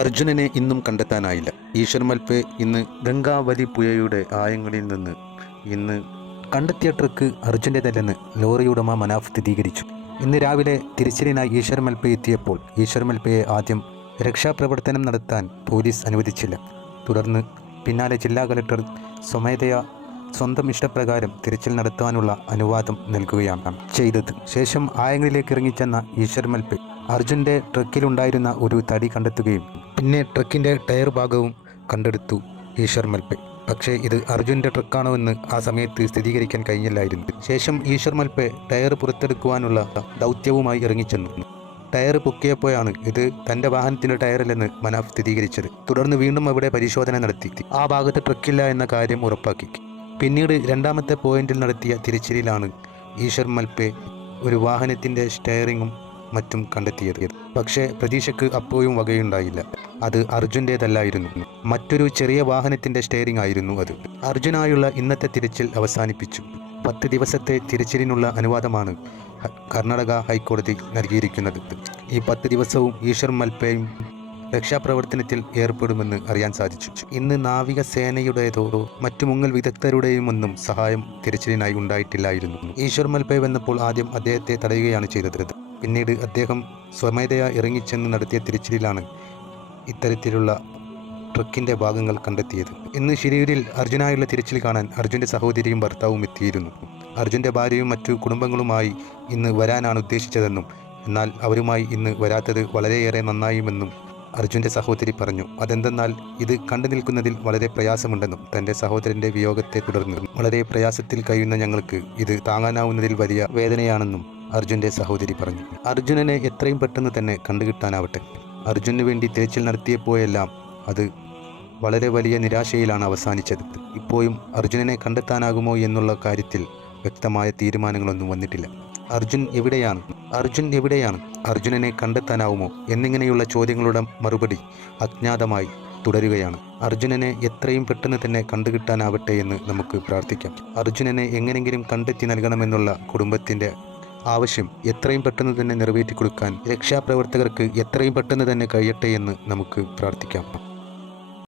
അർജുനനെ ഇന്നും കണ്ടെത്താനായില്ല. ഈശ്വർ മൽപെ ഇന്ന് ഗംഗാവലി പുഴയുടെ ആഴങ്ങളിൽ നിന്ന് ഇന്ന് കണ്ടെത്തിയ ട്രക്ക് അർജുൻ്റേതല്ലെന്ന് ലോറി ഉടമ മനാഫ് സ്ഥിരീകരിച്ചു. ഇന്ന് രാവിലെ തിരച്ചിലിനായി ഈശ്വർ മൽപെ എത്തിയപ്പോൾ ഈശ്വർ മൽപയെ ആദ്യം രക്ഷാപ്രവർത്തനം നടത്താൻ പോലീസ് അനുവദിച്ചില്ല. തുടർന്ന് പിന്നാലെ ജില്ലാ കളക്ടർ സ്വമേധയാ സ്വന്തം ഇഷ്ടപ്രകാരം തിരച്ചിൽ നടത്താനുള്ള അനുവാദം നൽകുകയാണ് ചെയ്തത്. ശേഷം ആഴങ്ങളിലേക്ക് ഇറങ്ങിച്ചെന്ന ഈശ്വർ മൽപെ അർജുൻ്റെ ട്രക്കിലുണ്ടായിരുന്ന ഒരു തടി കണ്ടെത്തുകയും പിന്നെ ട്രക്കിൻ്റെ ടയർ ഭാഗവും കണ്ടെടുത്തു ഈശ്വർ മൽപെ. പക്ഷേ ഇത് അർജുൻ്റെ ട്രക്കാണോ എന്ന് ആ സമയത്ത് സ്ഥിരീകരിക്കാൻ കഴിഞ്ഞില്ലായിരുന്നു. ശേഷം ഈശ്വർ മൽപെ ടയർ പുറത്തെടുക്കുവാനുള്ള ദൗത്യവുമായി ഇറങ്ങിച്ചെന്നു. ടയർ പൊക്കിയപ്പോഴാണ് ഇത് തൻ്റെ വാഹനത്തിൻ്റെ ടയറില്ലെന്ന് മനാഫ് സ്ഥിരീകരിച്ചത്. തുടർന്ന് വീണ്ടും അവിടെ പരിശോധന നടത്തി ആ ഭാഗത്ത് ട്രക്കില്ല എന്ന കാര്യം ഉറപ്പാക്കി. പിന്നീട് രണ്ടാമത്തെ പോയിന്റിൽ നടത്തിയ തിരച്ചിലിലാണ് ഈശ്വർ മൽപെ ഒരു വാഹനത്തിൻ്റെ സ്റ്റെയറിങ്ങും മറ്റും കണ്ടെത്തിയത്. പക്ഷേ പ്രതീക്ഷയ്ക്ക് അപ്പോഴും വകയുണ്ടായില്ല. അത് അർജുൻ്റേതല്ലായിരുന്നു, മറ്റൊരു ചെറിയ വാഹനത്തിൻ്റെ സ്റ്റെയറിംഗ് ആയിരുന്നു അത്. അർജുനായുള്ള ഇന്നത്തെ തിരച്ചിൽ അവസാനിപ്പിച്ചു. 10 ദിവസത്തെ തിരച്ചിലിനുള്ള അനുവാദമാണ് കർണാടക ഹൈക്കോടതി നൽകിയിരിക്കുന്നത്. ഈ 10 ദിവസവും ഈശ്വർ മൽപെയും രക്ഷാപ്രവർത്തനത്തിൽ ഏർപ്പെടുമെന്ന് അറിയാൻ സാധിച്ചു. ഇന്ന് നാവികസേനയുടേതോ മറ്റു മുങ്ങൽ വിദഗ്ധരുടെയും ഒന്നും സഹായം തിരച്ചിലിനായി ഉണ്ടായിട്ടില്ലായിരുന്നു. ഈശ്വർ മൽപെ വന്നപ്പോൾ ആദ്യം അദ്ദേഹത്തെ തടയുകയാണ് ചെയ്തത്. പിന്നീട് അദ്ദേഹം സ്വമേധയാ ഇറങ്ങിച്ചെന്ന് നടത്തിയ തിരച്ചിലിലാണ് ഇത്തരത്തിലുള്ള ട്രക്കിൻ്റെ ഭാഗങ്ങൾ കണ്ടെത്തിയത്. ഇന്ന് ശിരൂരിൽ അർജുനായുള്ള തിരച്ചിൽ കാണാൻ അർജുൻ്റെ സഹോദരിയും ഭർത്താവും എത്തിയിരുന്നു. അർജുൻ്റെ ഭാര്യയും മറ്റു കുടുംബങ്ങളുമായി ഇന്ന് വരാനാണ് ഉദ്ദേശിച്ചതെന്നും എന്നാൽ അവരുമായി ഇന്ന് വരാത്തത് വളരെയേറെ നന്നായുമെന്നും അർജുൻ്റെ സഹോദരി പറഞ്ഞു. അതെന്തെന്നാൽ ഇത് കണ്ടു നിൽക്കുന്നതിൽ വളരെ പ്രയാസമുണ്ടെന്നും തൻ്റെ സഹോദരൻ്റെ വിയോഗത്തെ തുടർന്ന് വളരെ പ്രയാസത്തിൽ കഴിയുന്ന ഞങ്ങൾക്ക് ഇത് താങ്ങാനാവുന്നതിൽ വലിയ വേദനയാണെന്നും അർജുൻ്റെ സഹോദരി പറഞ്ഞു. അർജുനനെ എത്രയും പെട്ടെന്ന് തന്നെ കണ്ടുകിട്ടാനാവട്ടെ. അർജുനു വേണ്ടി തിരച്ചിൽ നടത്തിയപ്പോഴെല്ലാം അത് വളരെ വലിയ നിരാശയിലാണ് അവസാനിച്ചത്. ഇപ്പോഴും അർജുനനെ കണ്ടെത്താനാകുമോ എന്നുള്ള കാര്യത്തിൽ വ്യക്തമായ തീരുമാനങ്ങളൊന്നും വന്നിട്ടില്ല. അർജുൻ എവിടെയാണ്? അർജുനനെ കണ്ടെത്താനാവുമോ എന്നിങ്ങനെയുള്ള ചോദ്യങ്ങളുടെ മറുപടി അജ്ഞാതമായി തുടരുകയാണ്. അർജുനനെ എത്രയും പെട്ടെന്ന് തന്നെ കണ്ടുകിട്ടാനാവട്ടെ എന്ന് നമുക്ക് പ്രാർത്ഥിക്കാം. അർജുനനെ എങ്ങനെയെങ്കിലും കണ്ടെത്തി നൽകണമെന്നുള്ള കുടുംബത്തിൻ്റെ ആവശ്യം എത്രയും പെട്ടെന്ന് തന്നെ നിറവേറ്റി കൊടുക്കാൻ രക്ഷാപ്രവർത്തകർക്ക് എത്രയും പെട്ടെന്ന് തന്നെ കഴിയട്ടെ എന്ന് നമുക്ക് പ്രാർത്ഥിക്കാം.